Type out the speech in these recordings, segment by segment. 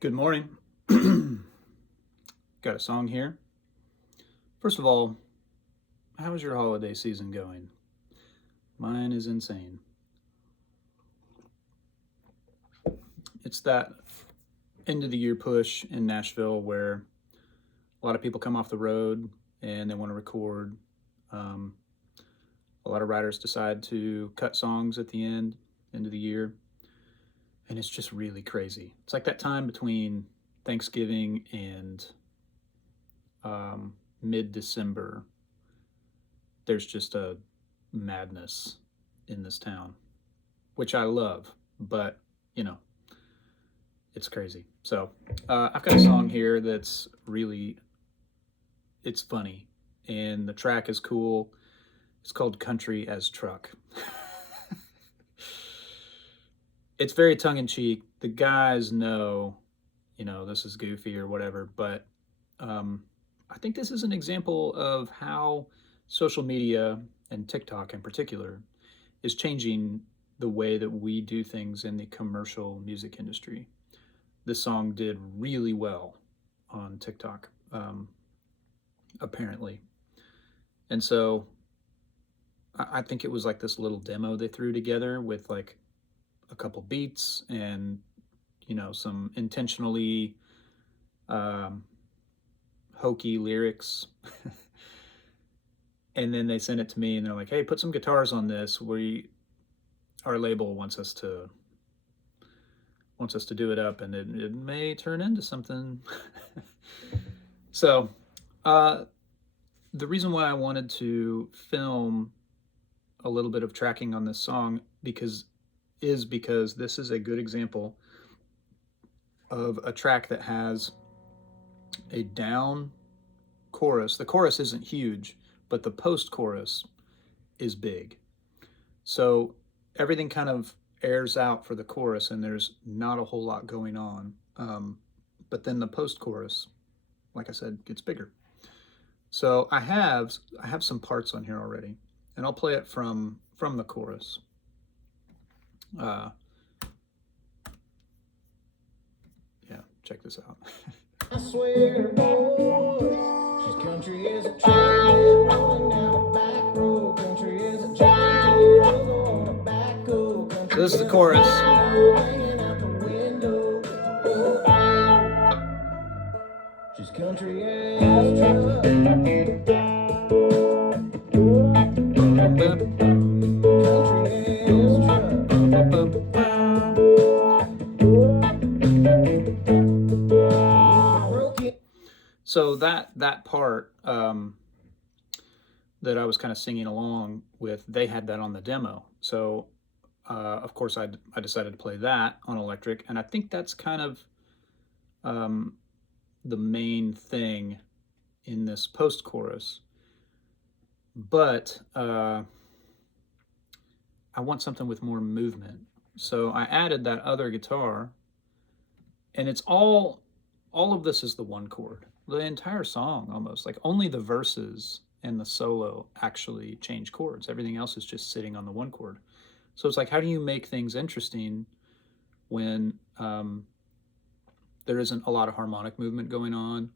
Good morning. Got a song here. First of all, how is your holiday season going? Mine is insane. It's that end of the year push in Nashville where a lot of people come off the road and they want to record. Um, a lot of writers decide to cut songs at the end of the year, and it's just really crazy. It's like that time between Thanksgiving and mid-December. There's just a madness in this town, which I love, but you know, it's crazy. So I've got a song here that's it's funny, and the track is cool. It's called Country as Truck. It's very tongue-in-cheek. The guys know, this is goofy or whatever, but I think this is an example of how social media and TikTok in particular is changing the way that we do things in the commercial music industry. This song did really well on TikTok, apparently. And so I think it was like this little demo they threw together with like a couple beats and, some intentionally hokey lyrics. And then they sent it to me and they're like, hey, put some guitars on this. Our label wants us to do it up, and it may turn into something. So the reason why I wanted to film a little bit of tracking on this song because this is a good example of a track that has a down chorus. The chorus isn't huge, but the post-chorus is big. So everything kind of airs out for the chorus, and there's not a whole lot going on. But then the post-chorus, like I said, gets bigger. So I have some parts on here already, and I'll play it from the chorus. Yeah, check this out. I swear, boy, she's country as a track, rolling down a back road. Country as a track, on a back road. So this is the chorus. Hanging out the window. She's country as a truck. So that part that I was kind of singing along with, they had that on the demo. So of course I decided to play that on electric, and I think that's kind of the main thing in this post-chorus. But I want something with more movement. So I added that other guitar, and it's all of this is the one chord. The entire song, almost, like only the verses and the solo actually change chords. Everything else is just sitting on the one chord. So it's like, how do you make things interesting when there isn't a lot of harmonic movement going on?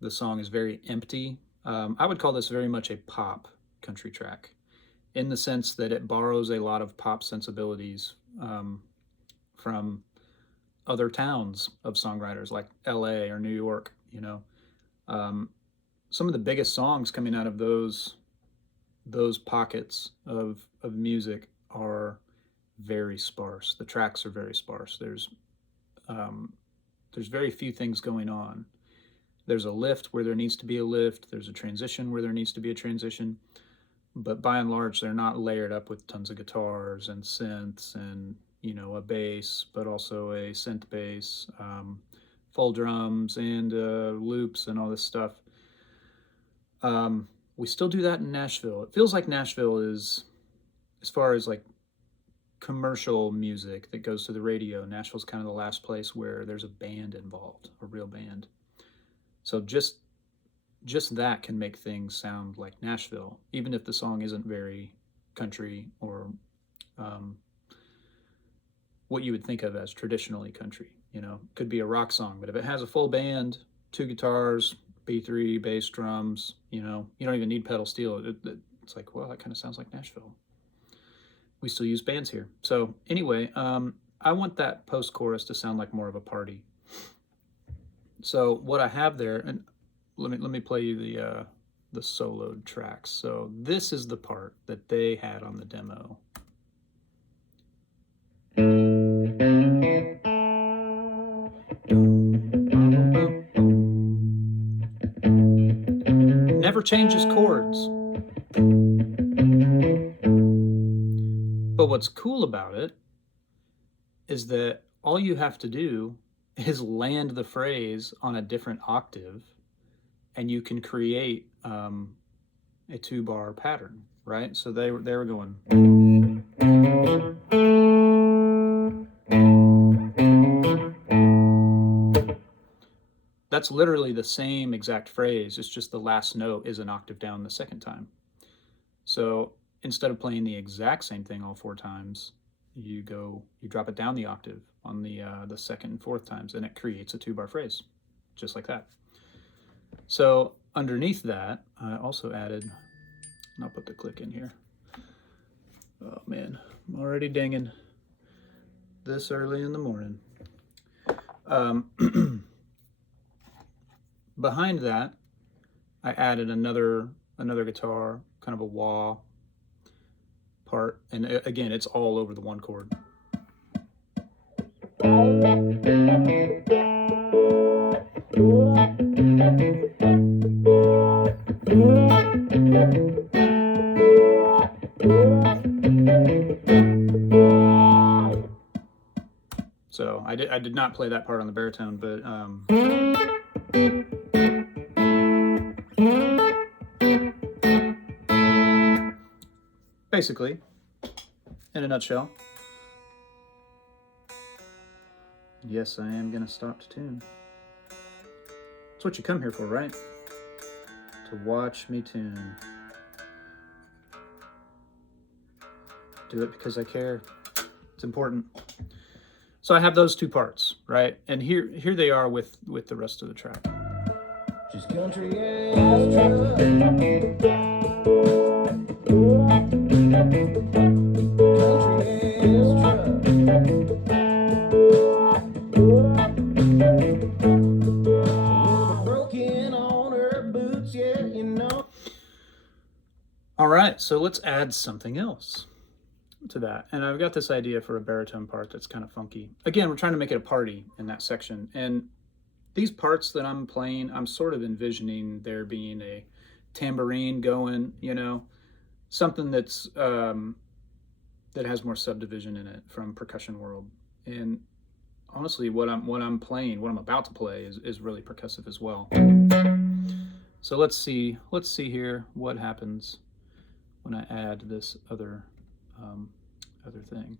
The song is very empty. I would call this very much a pop country track, in the sense that it borrows a lot of pop sensibilities from other towns of songwriters like LA or New York. Some of the biggest songs coming out of those pockets of music are very sparse. The tracks are very sparse. There's very few things going on. There's a lift where there needs to be a lift. There's a transition where there needs to be a transition. But by and large, they're not layered up with tons of guitars and synths and, a bass, but also a synth bass, full drums and loops and all this stuff. We still do that in Nashville. It feels like Nashville is, as far as like commercial music that goes to the radio, Nashville's kind of the last place where there's a band involved, a real band. So just that can make things sound like Nashville, even if the song isn't very country or what you would think of as traditionally country. You know, could be a rock song, but if it has a full band, 2 guitars, B3, bass, drums, you know, you don't even need pedal steel. It's like, well, that kind of sounds like Nashville. We still use bands here. So anyway, I want that post-chorus to sound like more of a party. So what I have there, and let me play you the soloed tracks. So this is the part that they had on the demo. Never changes chords. But what's cool about it is that all you have to do is land the phrase on a different octave, and you can create a 2-bar pattern, right? So they were going. That's literally the same exact phrase. It's just the last note is an octave down the second time. So instead of playing the exact same thing all 4 times, you drop it down the octave on the second and fourth times, and it creates a 2-bar phrase, just like that. So underneath that, I also added, and I'll put the click in here. Oh man, I'm already dinging this early in the morning. Behind that, I added another guitar, kind of a wah part, and again, it's all over the 1 chord. So I did not play that part on the baritone, but basically, in a nutshell, yes, I am gonna stop to tune. That's what you come here for, right? To watch me tune. Do it because I care. It's important. So I have those 2 parts, right? And here they are with the rest of the track. Just country as truck. Broken on her boots, yeah, you know. All right, so let's add something else to that. And I've got this idea for a baritone part that's kind of funky. Again, we're trying to make it a party in that section. And these parts that I'm playing, I'm sort of envisioning there being a tambourine going, you know, something that's that has more subdivision in it from percussion world. And honestly, what I'm about to play is really percussive as well. So let's see here what happens when I add this other thing.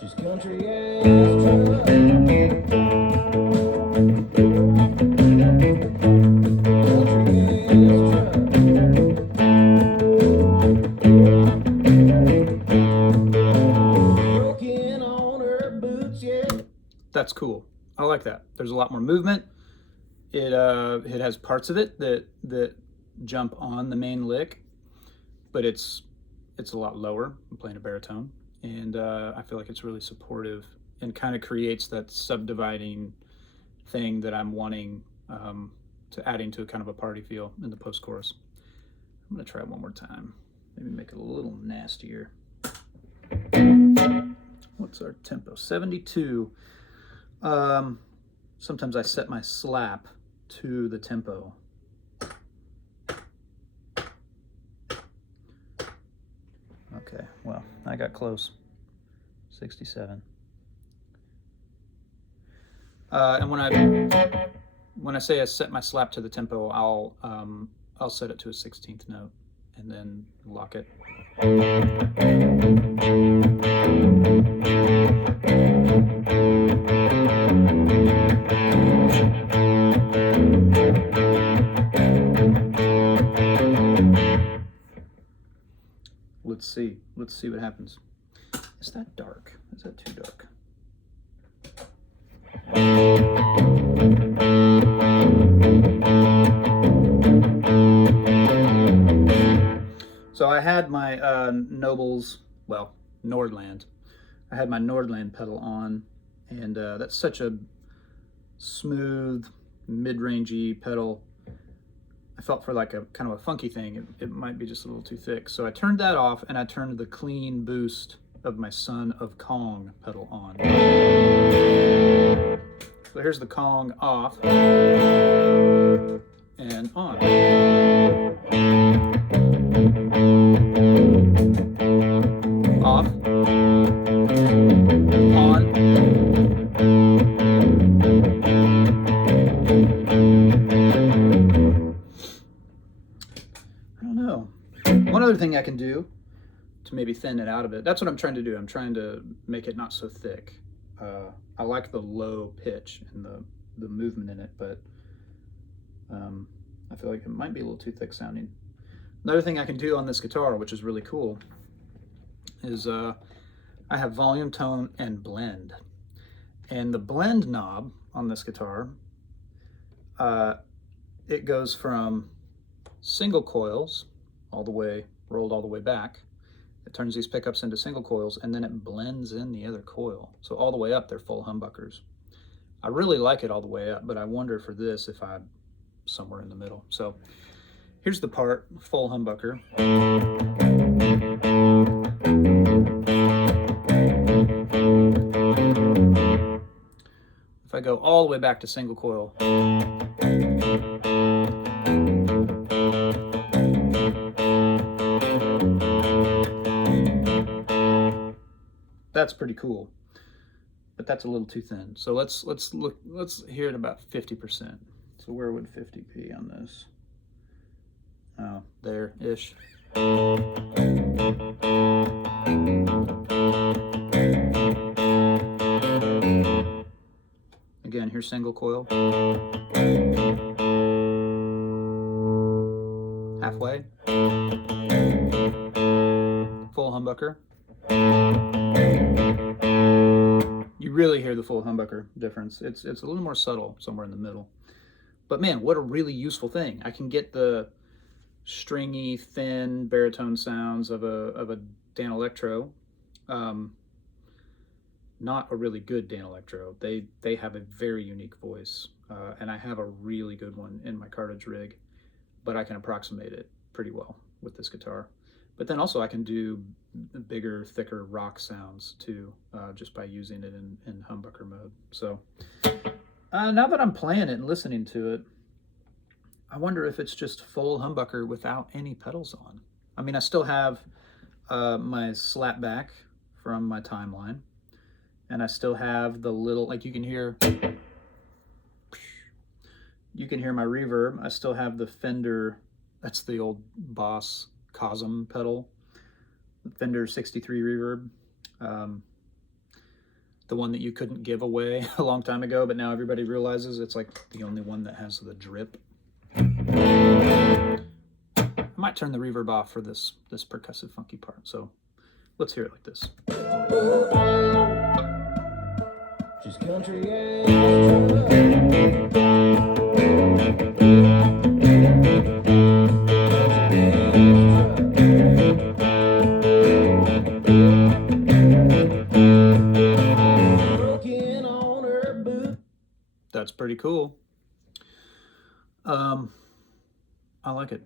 Just country as truck. Broken on her boots, yeah. That's cool. I like that. There's a lot more movement. It has parts of it that jump on the main lick, but it's a lot lower. I'm playing a baritone, and I feel like it's really supportive and kind of creates that subdividing thing that I'm wanting to adding to a kind of a party feel in the post-chorus. I'm gonna try it one more time. Maybe make it a little nastier. What's our tempo? 72. Sometimes I set my slap to the tempo. Okay, well, I got close. 67. And when I say I set my slap to the tempo, I'll set it to a 16th note and then lock it. Let's see what happens. Is that dark? Is that too dark? So I had my Nordland. I had my Nordland pedal on, and that's such a smooth, mid-rangey pedal. I felt for like a kind of a funky thing, it might be just a little too thick. So I turned that off, and I turned the clean boost of my Son of Kong pedal on. So here's the Kong off and on. Off, on. I don't know. One other thing I can do to maybe thin it out a bit. That's what I'm trying to do. I'm trying to make it not so thick. I like the low pitch and the movement in it, but I feel like it might be a little too thick sounding. Another thing I can do on this guitar, which is really cool, is I have volume, tone, and blend. And the blend knob on this guitar, it goes from single coils rolled all the way back. It turns these pickups into single coils, and then it blends in the other coil. So all the way up, they're full humbuckers. I really like it all the way up, but I wonder for this if I'm somewhere in the middle. So here's the part, full humbucker. If I go all the way back to single coil, that's pretty cool, but that's a little too thin. So let's hear it about 50%. So where would 50 be on this? Oh, there-ish. Again, here's single coil. Halfway. Full humbucker. You really hear the full humbucker difference. It's a little more subtle somewhere in the middle. But man, what a really useful thing. I can get the stringy, thin baritone sounds of a Dan Electro. Not a really good Dan Electro. They have a very unique voice, and I have a really good one in my cartridge rig, but I can approximate it pretty well with this guitar. But then also I can do bigger, thicker rock sounds too, just by using it in humbucker mode. So now that I'm playing it and listening to it, I wonder if it's just full humbucker without any pedals on. I mean, I still have my slapback from my Timeline, and I still have the little, like you can hear my reverb. I still have the Fender, that's the old Boss Cosm pedal, the Fender 63 reverb, the one that you couldn't give away a long time ago, but now everybody realizes it's like the only one that has the drip. I might turn the reverb off for this percussive funky part, so let's hear it like this. She's country That's pretty cool. I like it.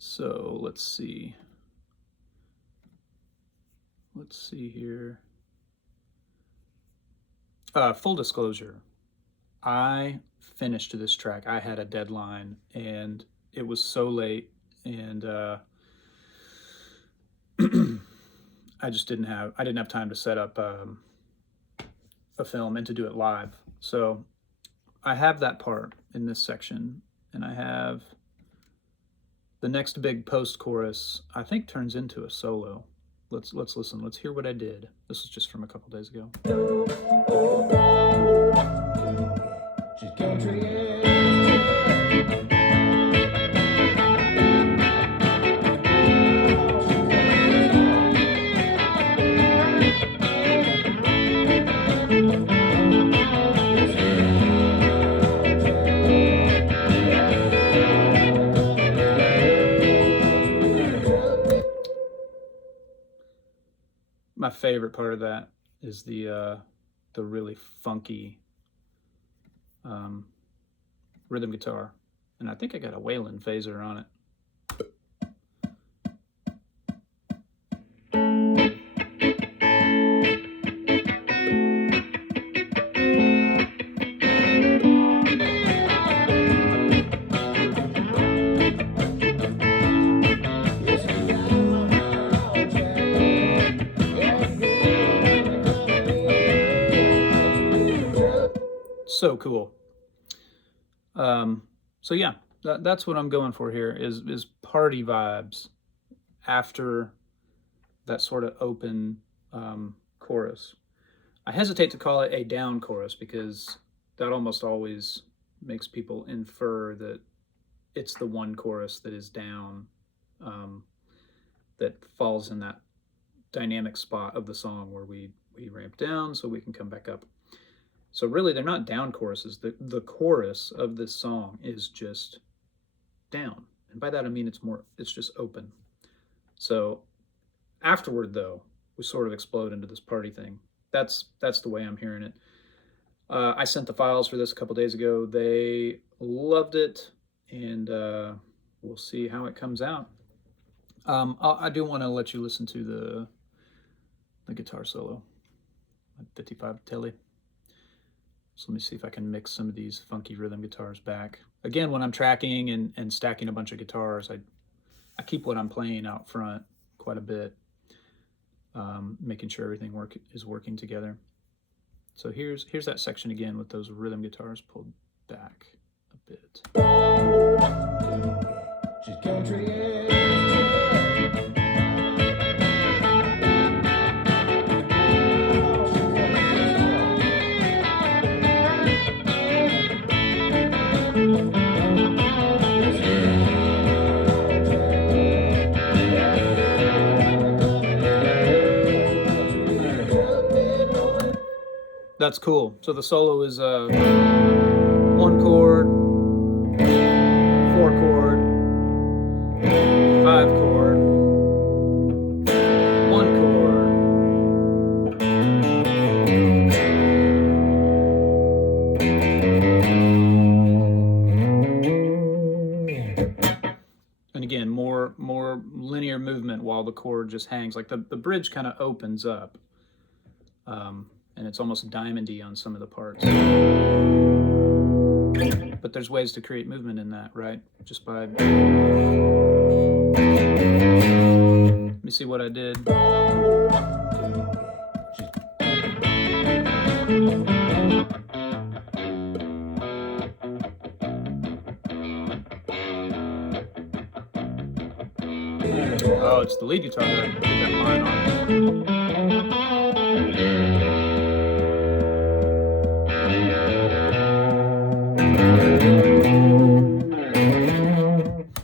So let's see. Let's see here. Full disclosure, I finished this track. I had a deadline and it was so late, and I didn't have time to set up a film and to do it live. So I have that part in this section, and I have the next big post-chorus, I think, turns into a solo. Let's listen. Let's hear what I did. This was just from a couple days ago. She's country. my favorite part of that is the really funky rhythm guitar, and I think I got a Whalen phaser on it. So cool. So yeah, that's what I'm going for here is party vibes after that sort of open chorus. I hesitate to call it a down chorus because that almost always makes people infer that it's the one chorus that is down, that falls in that dynamic spot of the song where we ramp down so we can come back up. So really, they're not down choruses. The chorus of this song is just down, and by that I mean it's just open. So afterward, though, we sort of explode into this party thing. That's the way I'm hearing it. I sent the files for this a couple days ago. They loved it, and we'll see how it comes out. I do want to let you listen to the guitar solo at 55 Telly. So let me see if I can mix some of these funky rhythm guitars back. Again, when I'm tracking and stacking a bunch of guitars, I keep what I'm playing out front quite a bit, making sure everything is working together. So here's that section again with those rhythm guitars pulled back a bit. She's country. That's cool. So the solo is 1 chord, 4 chord, 5 chord, 1 chord. And again, more linear movement while the chord just hangs. Like the bridge kind of opens up. And it's almost diamondy on some of the parts. But there's ways to create movement in that, right? Just by... Let me see what I did. Oh, it's the lead guitar that I did that line on.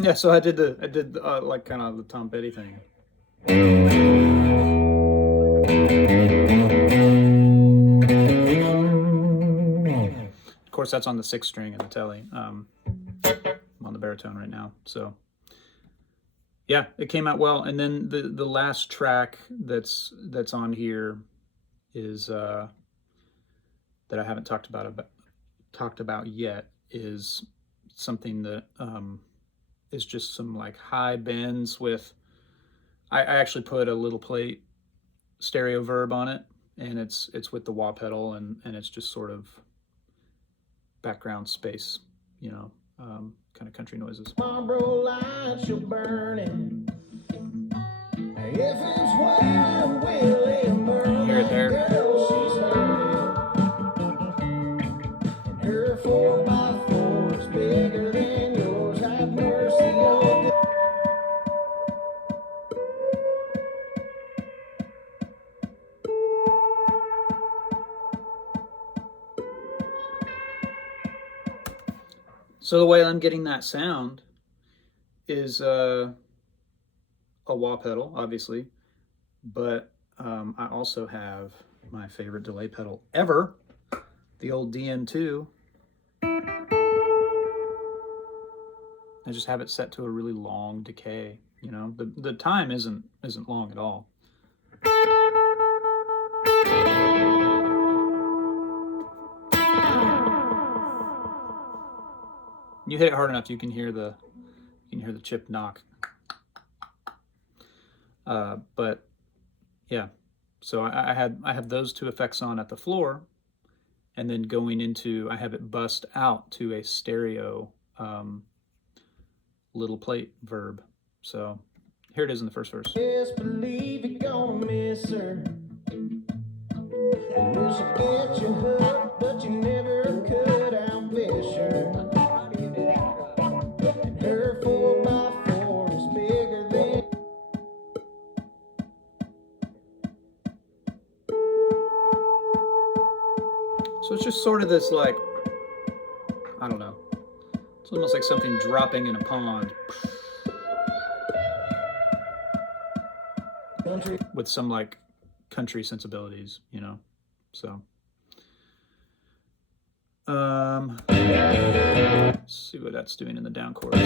Yeah, so I did like kind of the Tom Petty thing. Of course, that's on the 6th string of the Telly. I'm on the baritone right now, so yeah, it came out well. And then the last track that's on here is that I haven't talked about yet is something that is just some like high bends with. I actually put a little plate stereo verb on it, and it's with the wah pedal, and it's just sort of background space, you know, kind of country noises. Marlboro lights are burning. If it's when Willie Burl, Hear it there? girl, she's hurting. Her 4x4's bigger than yours. Have mercy on the... So the way I'm getting that sound is a wah pedal, obviously, but I also have my favorite delay pedal ever, the old DM2. I just have it set to a really long decay. You know, the time isn't long at all. You hit it hard enough, you can hear the chip knock. But yeah, so I have those two effects on at the floor, and then going into, I have it bust out to a stereo little plate verb. So here it is in the first verse. Just believe you're gonna miss her. And will she get you hooked, but you never could outfish her. And her 4x4 is bigger than. So it's just sort of this, like, I don't know. It's almost like something dropping in a pond with some like country sensibilities, you know. So let's see what that's doing in the down chords.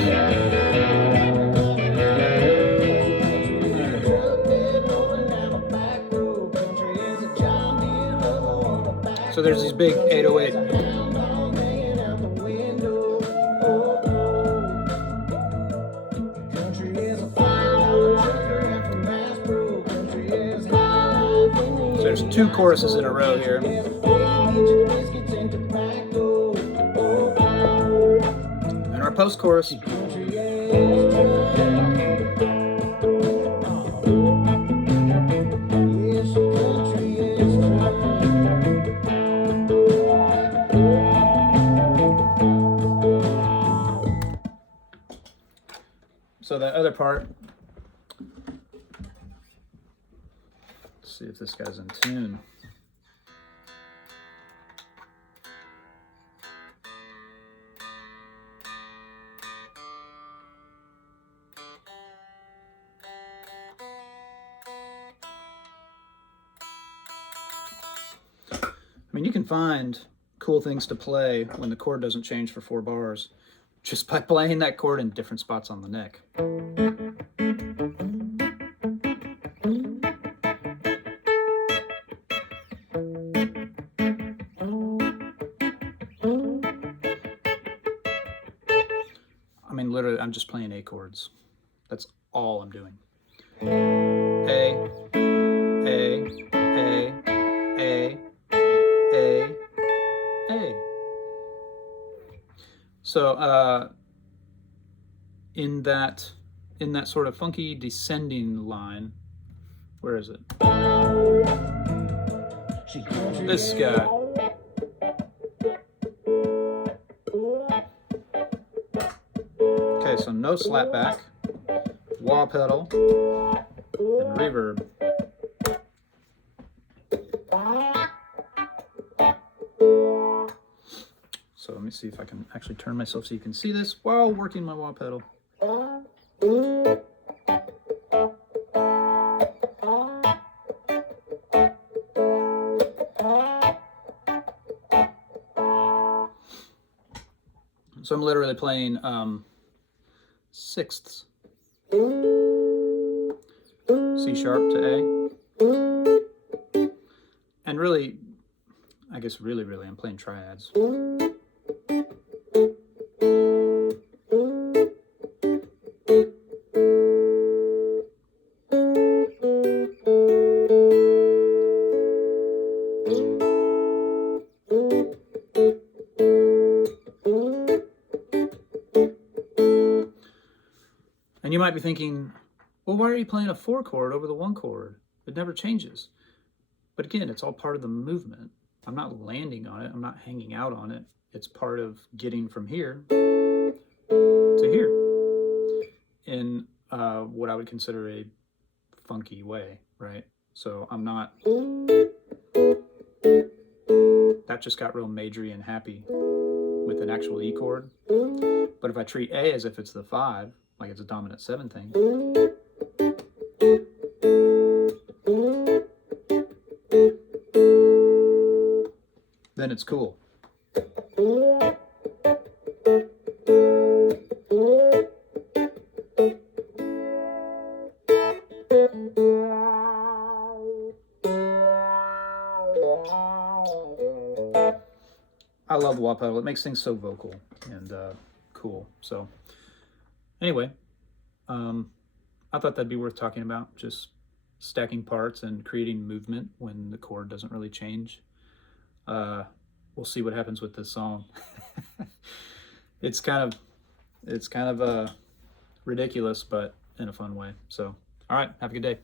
So there's these big 808. So there's two choruses in a row here. And our post-chorus. So that other part, let's see if this guy's in tune. I mean, you can find cool things to play when the chord doesn't change for 4 bars, just by playing that chord in different spots on the neck. I mean, literally, I'm just playing A chords. That's all I'm doing. A, A, A, A, A, A. So in that sort of funky descending line, where is it? This guy. Okay, so no slapback, wah pedal, and reverb. So let me see if I can actually turn myself so you can see this while working my wah pedal. So I'm literally playing sixths. C sharp to A. And really, I guess really, I'm playing triads. And you might be thinking, well, why are you playing a 4 chord over the 1 chord? It never changes. But again, it's all part of the movement. I'm not landing on it. I'm not hanging out on it. It's part of getting from here to here in what I would consider a funky way, right? So I'm not, that just got real majory and happy with an actual E chord. But if I treat A as if it's the 5, like it's a dominant 7 thing, then it's cool. I love wah pedal. It makes things so vocal and cool. So anyway, I thought that'd be worth talking about, just stacking parts and creating movement when the chord doesn't really change. We'll see what happens with this song. it's kind of it's kind of ridiculous, but in a fun way. So, all right, have a good day.